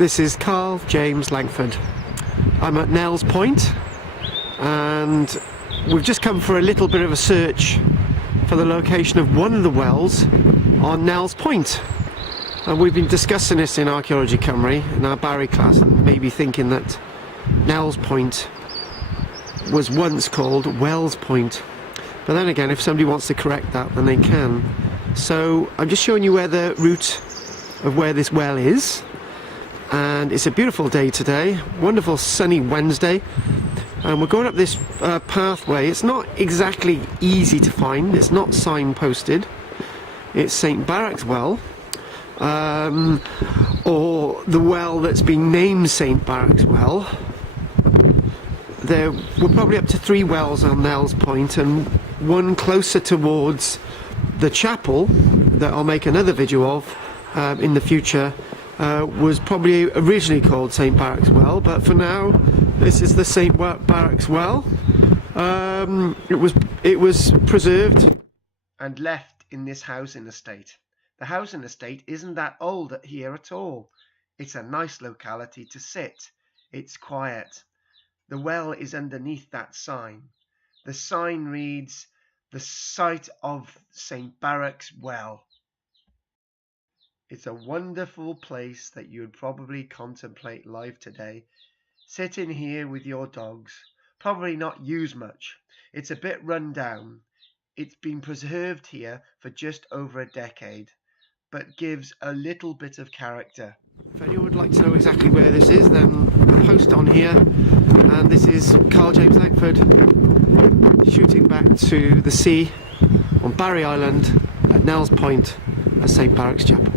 This is Karl-James Langford. I'm at Nels Point and we've just come for a little bit of a search for the location of one of the wells on Nels Point. And we've been discussing this in Archaeology Cymru in our Barry class, and maybe thinking that Nels Point was once called Wells Point. But then again, if somebody wants to correct that, then they can. So I'm just showing you where the route of where this well is. And it's a beautiful day today, wonderful sunny Wednesday, and we're going up this pathway. It's not exactly easy to find, it's not signposted. It's St.BARRUC'S well, or the well that's been named St.BARRUC'S well. There were probably up to 3 wells on Nels Point, and one closer towards the chapel that I'll make another video of in the future. Was probably originally called St.BARRUC'S well, but for now this is the St.BARRUC'S well. It was preserved and left in this housing estate. The housing estate isn't that old here at all. It's a nice locality to sit. It's quiet. The well is underneath that sign. The sign reads, "The site of St.BARRUC'S well." It's a wonderful place that you would probably contemplate life today. Sitting here with your dogs, probably not used much. It's a bit run down. It's been preserved here for just over a decade, but gives a little bit of character. If anyone would like to know exactly where this is, then post on here. And this is Karl-James Langford shooting back to the sea on Barry Island at Nels Point at St.BARRUC'S Chapel.